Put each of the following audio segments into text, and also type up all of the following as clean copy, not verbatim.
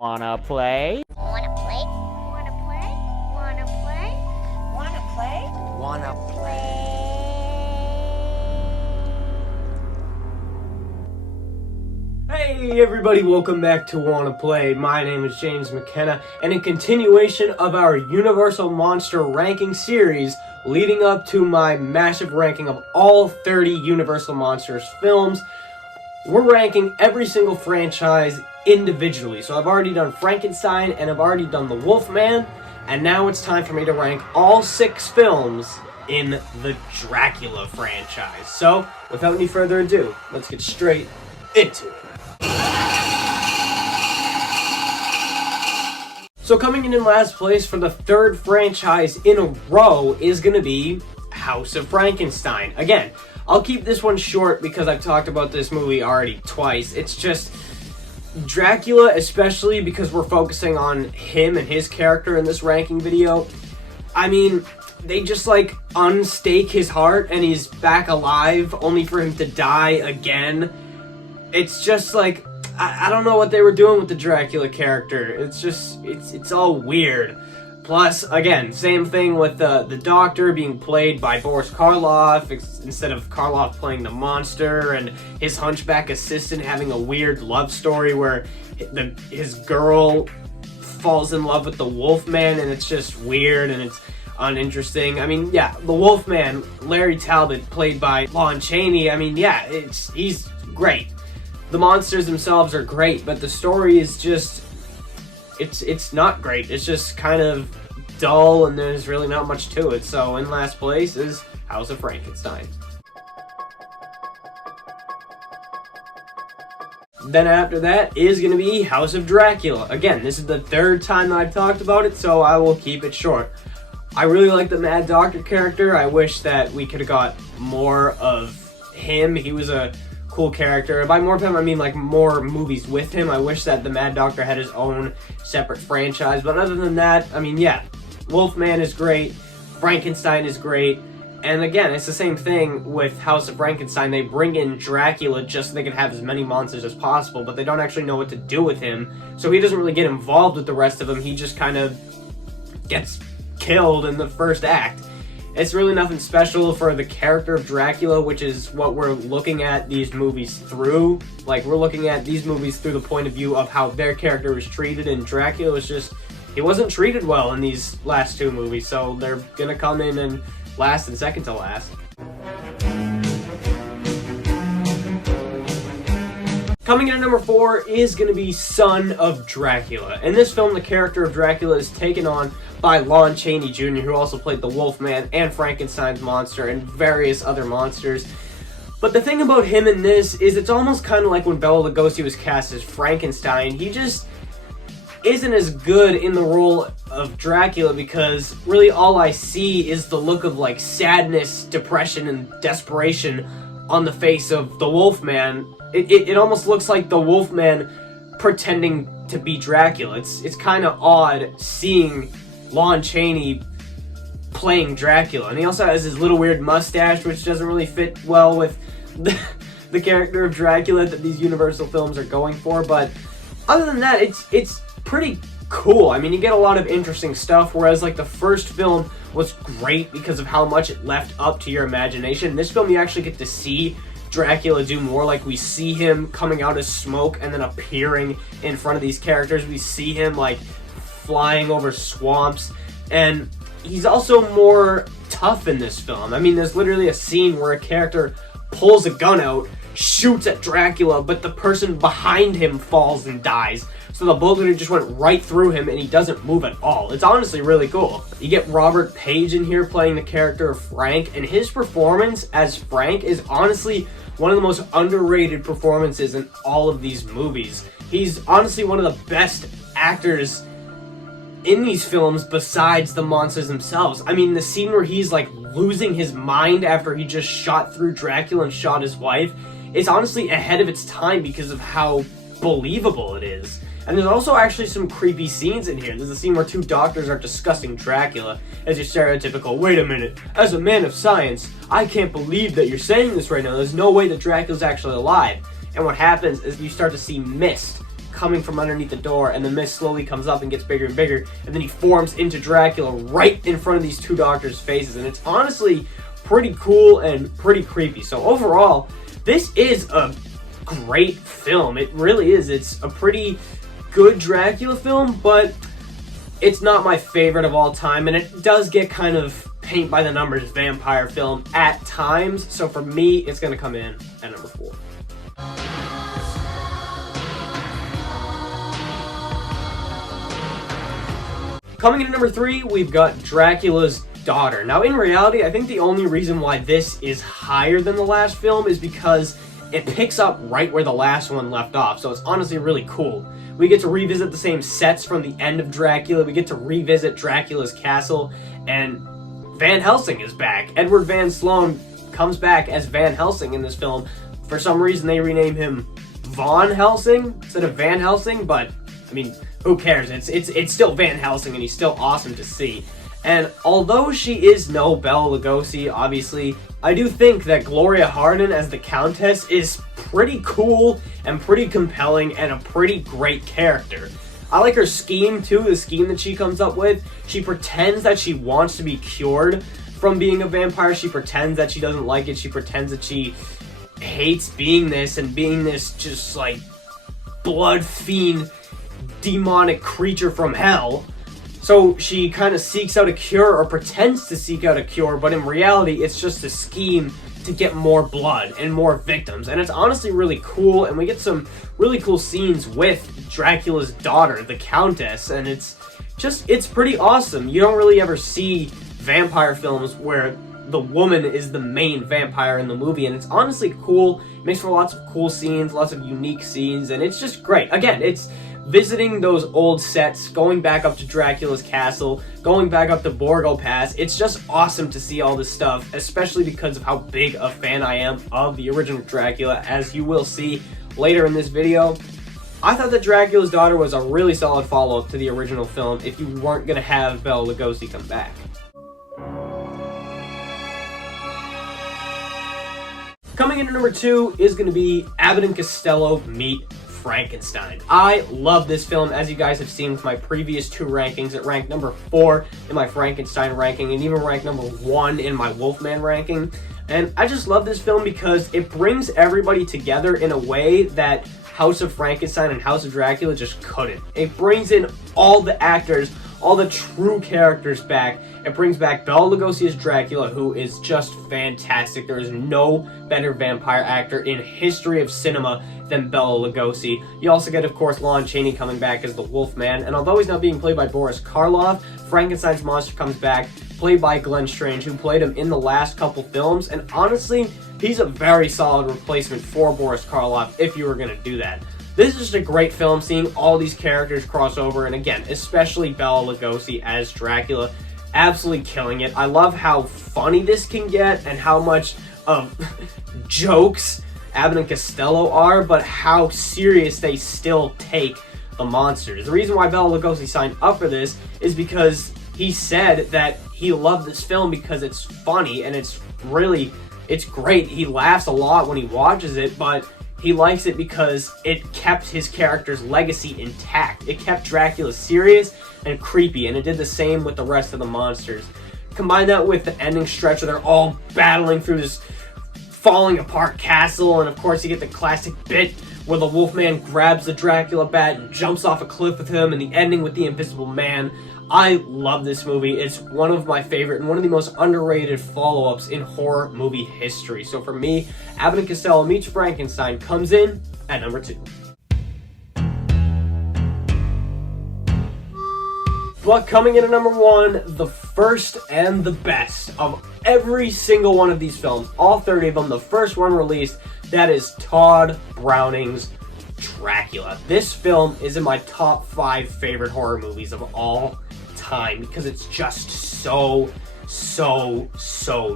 Wanna play? Wanna play? Wanna play? Wanna play? Wanna play? Wanna play? Hey everybody, welcome back to Wanna Play. My name is James McKenna, and in continuation of our Universal Monster ranking series, leading up to my massive ranking of all 30 Universal Monsters films, we're ranking every single franchise individually. So I've already done Frankenstein, and I've already done the Wolfman, and now it's time for me to rank all 6 films in the Dracula franchise. So, without any further ado, let's get straight into it. So coming in last place for the 3rd franchise in a row is going to be House of Frankenstein. Again, I'll keep this one short because I've talked about this movie already twice. It's just Dracula, especially because we're focusing on him and his character in this ranking video. I mean, they just like unstake his heart and he's back alive only for him to die again. It's just like, I don't know what they were doing with the Dracula character. It's just, it's all weird. Plus, again, same thing with the Doctor being played by Boris Karloff instead of Karloff playing the monster, and his hunchback assistant having a weird love story where his girl falls in love with the Wolfman, and it's just weird and it's uninteresting. I mean, yeah, the Wolfman, Larry Talbot, played by Lon Chaney, I mean, yeah, he's great. The monsters themselves are great, but the story is just, it's not great. It's just kind of dull, and there's really not much to it. So in last place is House of Frankenstein. Then after that is going to be House of Dracula. Again, this is the 3rd time that I've talked about it, so I will keep it short. I really like the Mad Doctor character. I wish that we could have got more of him. He was a cool character. By more of him, I mean like more movies with him. I wish that the Mad Doctor had his own separate franchise, but other than that, I mean, yeah, Wolfman is great, Frankenstein is great, and again, it's the same thing with House of Frankenstein. They bring in Dracula just so they can have as many monsters as possible, but they don't actually know what to do with him, so he doesn't really get involved with the rest of them. He just kind of gets killed in the first act. It's really nothing special for the character of Dracula, which is what we're looking at these movies through. Like, we're looking at these movies through the point of view of how their character was treated, and Dracula was just, he wasn't treated well in these last 2 movies, so they're gonna come in and last and second to last. Coming in at number 4 is going to be Son of Dracula. In this film, the character of Dracula is taken on by Lon Chaney Jr., who also played the Wolfman and Frankenstein's monster and various other monsters. But the thing about him in this is it's almost kind of like when Bela Lugosi was cast as Frankenstein. He just isn't as good in the role of Dracula because really all I see is the look of like sadness, depression, and desperation on the face of the Wolfman. It almost looks like the Wolfman pretending to be Dracula. It's kind of odd seeing Lon Chaney playing Dracula. And he also has his little weird mustache, which doesn't really fit well with the character of Dracula that these Universal films are going for. But other than that, it's pretty cool. I mean, you get a lot of interesting stuff, whereas like the first film was great because of how much it left up to your imagination. In this film, you actually get to see Dracula do more. Like, we see him coming out of smoke and then appearing in front of these characters. We see him like flying over swamps, and he's also more tough in this film. I mean, there's literally a scene where a character pulls a gun out, shoots at Dracula, but the person behind him falls and dies. So the bullet literally just went right through him and he doesn't move at all. It's honestly really cool. You get Robert Page in here playing the character of Frank, and his performance as Frank is honestly one of the most underrated performances in all of these movies. He's honestly one of the best actors in these films besides the monsters themselves. I mean, the scene where he's like losing his mind after he just shot through Dracula and shot his wife is honestly ahead of its time because of how believable it is. And there's also actually some creepy scenes in here. There's a scene where 2 doctors are discussing Dracula as your stereotypical, wait a minute, as a man of science, I can't believe that you're saying this right now. There's no way that Dracula's actually alive. And what happens is you start to see mist coming from underneath the door, and the mist slowly comes up and gets bigger and bigger, and then he forms into Dracula right in front of these two doctors' faces, and it's honestly pretty cool and pretty creepy. So overall, this is a great film. It really is. It's a pretty good Dracula film, but it's not my favorite of all time, and it does get kind of paint by the numbers vampire film at times. So for me, it's going to come in at number 4. Coming in at number 3, we've got Dracula's Daughter. Now, in reality, I think the only reason why this is higher than the last film is because it picks up right where the last one left off, so it's honestly really cool. We get to revisit the same sets from the end of Dracula, we get to revisit Dracula's castle, and Van Helsing is back. Edward Van Sloan comes back as Van Helsing in this film. For some reason, they rename him Von Helsing instead of Van Helsing, but, I mean, who cares? It's still Van Helsing, and he's still awesome to see. And although she is no Bela Lugosi, obviously, I do think that Gloria Hardin as the Countess is pretty cool and pretty compelling and a pretty great character. I like her scheme too, the scheme that she comes up with. She pretends that she wants to be cured from being a vampire. She pretends that she doesn't like it. She pretends that she hates being this and being this just like blood fiend demonic creature from hell. So she kind of seeks out a cure, or pretends to seek out a cure, but in reality, it's just a scheme to get more blood and more victims. And it's honestly really cool, and we get some really cool scenes with Dracula's daughter, the Countess, and it's pretty awesome. You don't really ever see vampire films where the woman is the main vampire in the movie, and it's honestly cool. It makes for lots of cool scenes, lots of unique scenes, and it's just great. Again, it's visiting those old sets, going back up to Dracula's castle, going back up to Borgo Pass. It's just awesome to see all this stuff, especially because of how big a fan I am of the original Dracula, as you will see later in this video. I thought that Dracula's Daughter was a really solid follow-up to the original film if you weren't going to have Bela Lugosi come back. Coming in at number 2 is going to be Abbott and Costello Meet Frankenstein. I love this film, as you guys have seen with my previous 2 rankings. It ranked number 4 in my Frankenstein ranking and even ranked number 1 in my Wolfman ranking. And I just love this film because it brings everybody together in a way that House of Frankenstein and House of Dracula just couldn't. It brings in all the actors, all the true characters back. It brings back Bela Lugosi as Dracula, who is just fantastic. There is no better vampire actor in history of cinema than Bela Lugosi. You also get, of course, Lon Chaney coming back as the Wolfman, and although he's not being played by Boris Karloff, Frankenstein's monster comes back, played by Glenn Strange, who played him in the last couple films, and honestly, he's a very solid replacement for Boris Karloff if you were going to do that. This is just a great film, seeing all these characters cross over, and again, especially Bela Lugosi as Dracula, absolutely killing it. I love how funny this can get and how much of jokes Abbott and Costello are, but how serious they still take the monsters. The reason why Bela Lugosi signed up for this is because he said that he loved this film because it's funny and it's great. He laughs a lot when he watches it, but he likes it because it kept his character's legacy intact. It kept Dracula serious and creepy, and it did the same with the rest of the monsters. Combine that with the ending stretch where they're all battling through this falling apart castle, and of course you get the classic bit where the Wolfman grabs the Dracula bat and jumps off a cliff with him, and the ending with the Invisible Man. I love this movie. It's one of my favorite and one of the most underrated follow-ups in horror movie history. So for me, Abbott and Costello Meets Frankenstein comes in at number 2. But coming in at number 1, the first and the best of every single one of these films, all 30 of them, the first one released, that is Todd Browning's Dracula. This film is in my top 5 favorite horror movies of all time because it's just so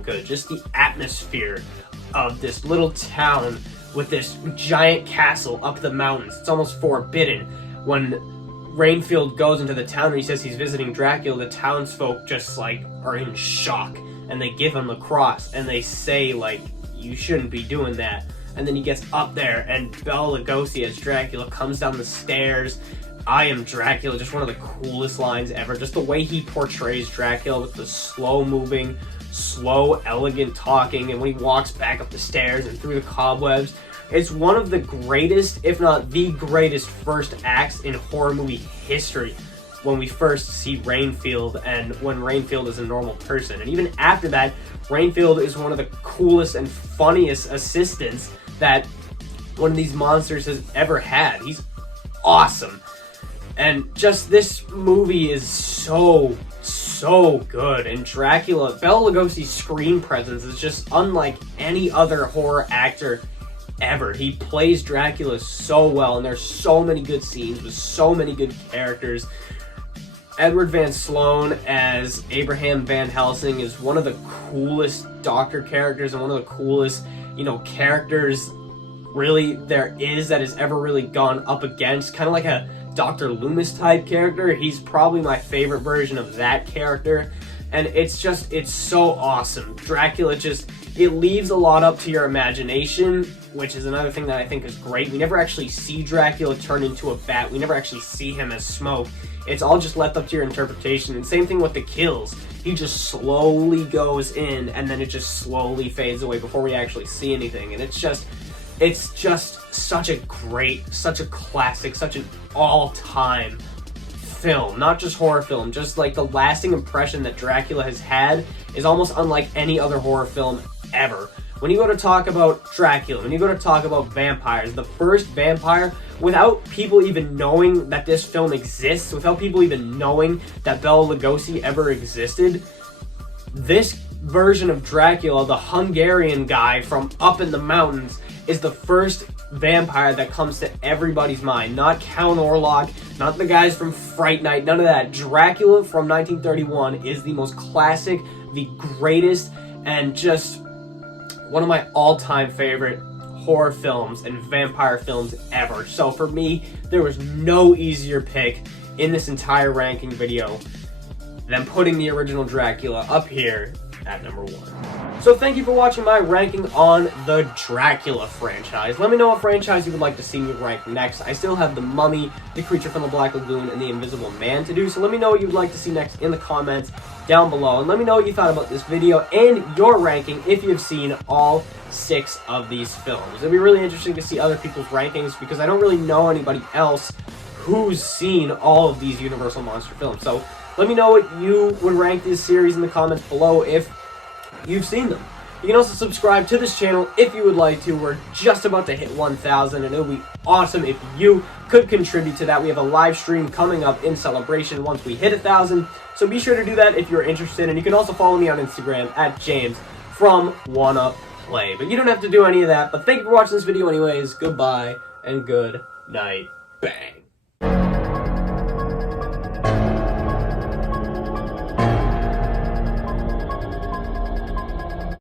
good. Just the atmosphere of this little town with this giant castle up the mountains. It's almost forbidden. When Rainfield goes into the town and he says he's visiting Dracula, the townsfolk just are in shock, and they give him the cross and they say you shouldn't be doing that. and then he gets up there, and Bela Lugosi as Dracula comes down the stairs. I am Dracula, just one of the coolest lines ever. Just the way he portrays Dracula with the slow-moving, slow, elegant talking, and when he walks back up the stairs and through the cobwebs. It's one of the greatest, if not the greatest, first acts in horror movie history when we first see Rainfield and when Rainfield is a normal person. And even after that, Rainfield is one of the coolest and funniest assistants that one of these monsters has ever had. He's awesome. And just this movie is so good. And Dracula, Bela Lugosi's screen presence is just unlike any other horror actor ever. He plays Dracula so well, and there's so many good scenes with so many good characters. Edward Van Sloan as Abraham Van Helsing is one of the coolest Doctor characters and one of the coolest, characters really there is that has ever really gone up against. Kind of like a Dr. Loomis type character. He's probably my favorite version of that character. And it's so awesome. Dracula it leaves a lot up to your imagination, which is another thing that I think is great. We never actually see Dracula turn into a bat. We never actually see him as smoke. It's all just left up to your interpretation. And same thing with the kills. He just slowly goes in, and then it just slowly fades away before we actually see anything. And it's just such a classic, such an all-time film. Not just horror film, just like the lasting impression that Dracula has had is almost unlike any other horror film ever. When you go to talk about Dracula, when you go to talk about vampires, the first vampire, without people even knowing that this film exists, without people even knowing that Bela Lugosi ever existed, this version of Dracula, the Hungarian guy from up in the mountains, is the first vampire that comes to everybody's mind. Not Count Orlok, not the guys from Fright Night, none of that. Dracula from 1931 is the most classic, the greatest, and just one of my all-time favorite horror films and vampire films ever. So for me, there was no easier pick in this entire ranking video than putting the original Dracula up here at number 1. So thank you for watching my ranking on the Dracula franchise. Let me know what franchise you would like to see me rank next. I still have The Mummy, The Creature from the Black Lagoon, and The Invisible Man to do, so let me know what you'd like to see next in the comments down below. And let me know what you thought about this video and your ranking if you've seen all 6 of these films. It'd be really interesting to see other people's rankings because I don't really know anybody else who's seen all of these Universal Monster films. So let me know what you would rank this series in the comments below if you've seen them. You can also subscribe to this channel if you would like to. We're just about to hit 1,000, and it would be awesome if you could contribute to that. We have a live stream coming up in celebration once we hit 1,000, so be sure to do that if you're interested. And you can also follow me on Instagram at James from Wanna Play. But you don't have to do any of that. But thank you for watching this video anyways. Goodbye and good night. Bang.